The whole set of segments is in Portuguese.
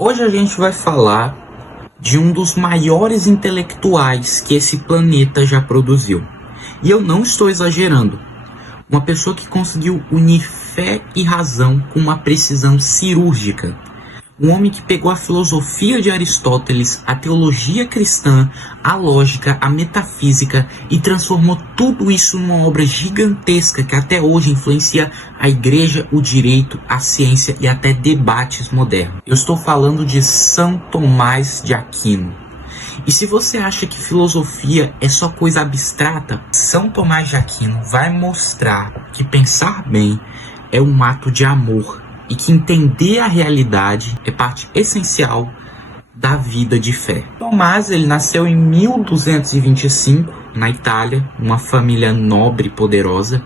Hoje a gente vai falar de um dos maiores intelectuais que esse planeta já produziu. E eu não estou exagerando. Uma pessoa que conseguiu unir fé e razão com uma precisão cirúrgica. Um homem que pegou a filosofia de Aristóteles, a teologia cristã, a lógica, a metafísica e transformou tudo isso numa obra gigantesca que até hoje influencia a igreja, o direito, a ciência e até debates modernos. Eu estou falando de São Tomás de Aquino. E se você acha que filosofia é só coisa abstrata, São Tomás de Aquino vai mostrar que pensar bem é um ato de amor e que entender a realidade é parte essencial da vida de fé. Tomás, ele nasceu em 1225 na Itália, uma família nobre e poderosa.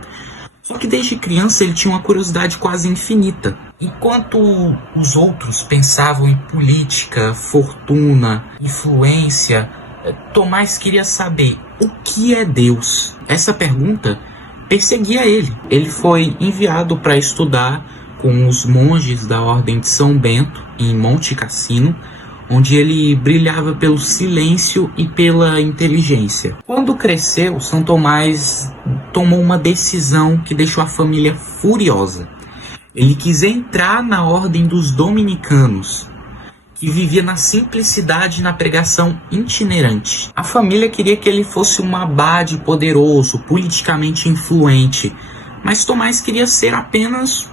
Só que desde criança ele tinha uma curiosidade quase infinita. Enquanto os outros pensavam em política, fortuna, influência, Tomás queria saber o que é Deus. Essa pergunta perseguia ele. Ele foi enviado para estudar com os monges da Ordem de São Bento em Monte Cassino, onde ele brilhava pelo silêncio e pela inteligência. Quando cresceu, São Tomás tomou uma decisão que deixou a família furiosa. Ele quis entrar na Ordem dos Dominicanos, que vivia na simplicidade e na pregação itinerante. A família queria que ele fosse um abade poderoso, politicamente influente, mas Tomás queria ser apenas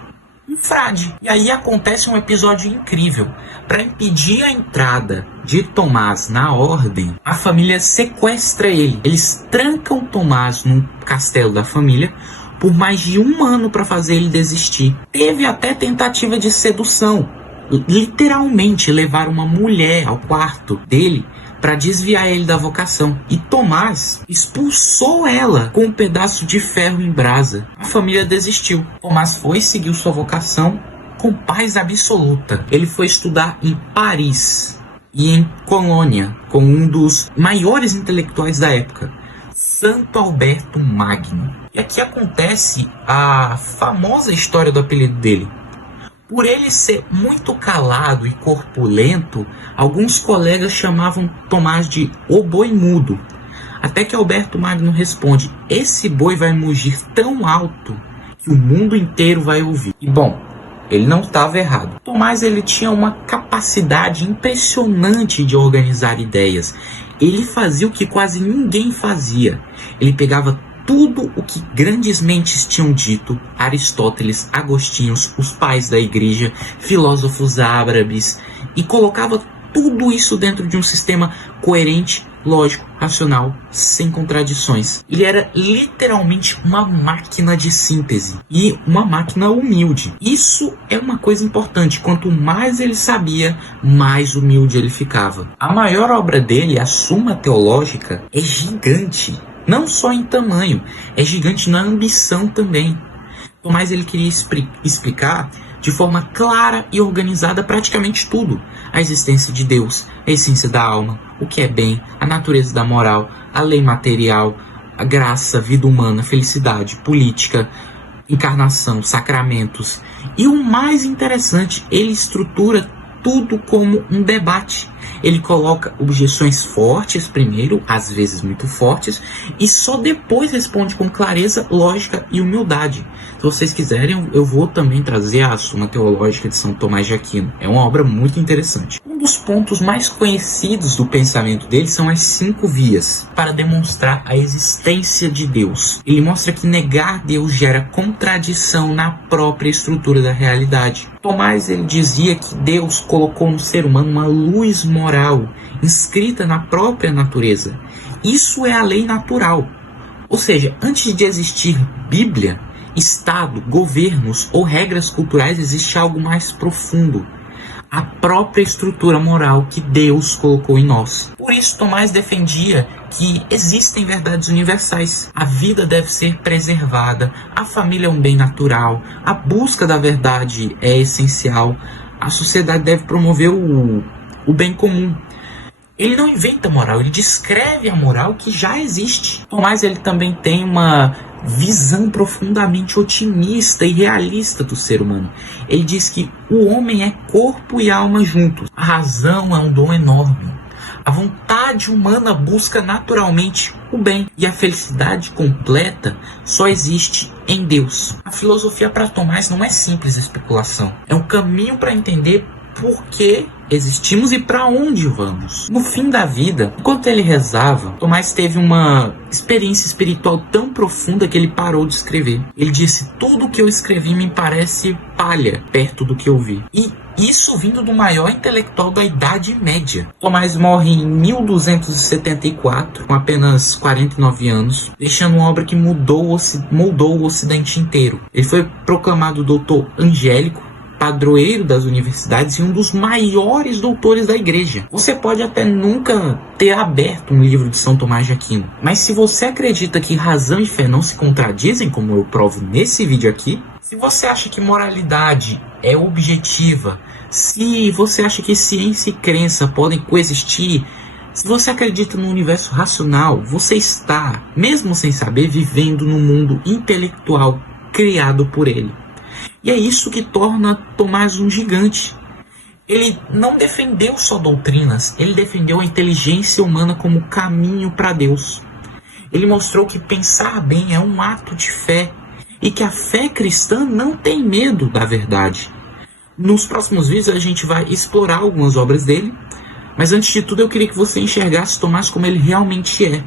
um frade. E aí acontece um episódio incrível. Para impedir a entrada de Tomás na ordem, a família sequestra ele. Eles trancam Tomás no castelo da família por mais de um ano para fazer ele desistir. Teve até tentativa de sedução. Literalmente levaram uma mulher ao quarto dele para desviar ele da vocação. E Tomás expulsou ela com um pedaço de ferro em brasa. A família desistiu. Tomás foi seguir sua vocação com paz absoluta. Ele foi estudar em Paris e em Colônia com um dos maiores intelectuais da época, Santo Alberto Magno. E aqui acontece a famosa história do apelido dele. Por ele ser muito calado e corpulento, alguns colegas chamavam Tomás de o boi mudo. Até que Alberto Magno responde: esse boi vai mugir tão alto que o mundo inteiro vai ouvir. E bom, ele não estava errado. Tomás, ele tinha uma capacidade impressionante de organizar ideias. Ele fazia o que quase ninguém fazia. Ele pegava tudo o que grandes mentes tinham dito, Aristóteles, Agostinho, os pais da igreja, filósofos árabes, e colocava tudo isso dentro de um sistema coerente, lógico, racional, sem contradições. Ele era literalmente uma máquina de síntese e uma máquina humilde. Isso é uma coisa importante. Quanto mais ele sabia, mais humilde ele ficava. A maior obra dele, a Suma Teológica, é gigante. Não só em tamanho, é gigante na ambição também. Tomás, ele queria explicar de forma clara e organizada praticamente tudo. A existência de Deus, a essência da alma, o que é bem, a natureza da moral, a lei material, a graça, a vida humana, felicidade, política, encarnação, sacramentos. E o mais interessante, ele estrutura tudo como um debate. Ele coloca objeções fortes primeiro, às vezes muito fortes, e só depois responde com clareza, lógica e humildade. Se vocês quiserem, eu vou também trazer a Suma Teológica de São Tomás de Aquino. É uma obra muito interessante. Um dos pontos mais conhecidos do pensamento dele são as 5 vias para demonstrar a existência de Deus. Ele mostra que negar Deus gera contradição na própria estrutura da realidade. Tomás, ele dizia que Deus colocou no ser humano uma luz moral inscrita na própria natureza. Isso é a lei natural. Ou seja, antes de existir Bíblia, Estado, governos ou regras culturais, existe algo mais profundo: a própria estrutura moral que Deus colocou em nós. Por isso, Tomás defendia que existem verdades universais. A vida deve ser preservada, a família é um bem natural, a busca da verdade é essencial, a sociedade deve promover o bem comum. Ele não inventa moral, ele descreve a moral que já existe. Tomás, ele também tem uma visão profundamente otimista e realista do ser humano. Ele diz que o homem é corpo e alma juntos. A razão é um dom enorme. A vontade humana busca naturalmente o bem, e a felicidade completa só existe em Deus. A filosofia para Tomás não é simples especulação. É um caminho para entender por que existimos e para onde vamos. No fim da vida, enquanto ele rezava, Tomás teve uma experiência espiritual tão profunda que ele parou de escrever. Ele disse: tudo o que eu escrevi me parece palha perto do que eu vi. E isso vindo do maior intelectual da Idade Média. Tomás morre em 1274, com apenas 49 anos, deixando uma obra que moldou o Ocidente inteiro. Ele foi proclamado doutor angélico, padroeiro das universidades e um dos maiores doutores da igreja. Você pode até nunca ter aberto um livro de São Tomás de Aquino, mas se você acredita que razão e fé não se contradizem, como eu provo nesse vídeo aqui, se você acha que moralidade é objetiva, se você acha que ciência e crença podem coexistir, se você acredita no universo racional, você está, mesmo sem saber, vivendo num mundo intelectual criado por ele. E é isso que torna Tomás um gigante. Ele não defendeu só doutrinas, ele defendeu a inteligência humana como caminho para Deus. Ele mostrou que pensar bem é um ato de fé e que a fé cristã não tem medo da verdade. Nos próximos vídeos a gente vai explorar algumas obras dele, mas antes de tudo eu queria que você enxergasse Tomás como ele realmente é.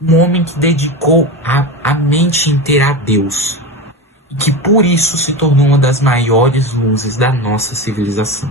Um homem que dedicou a mente inteira a Deus. E que por isso se tornou uma das maiores luzes da nossa civilização.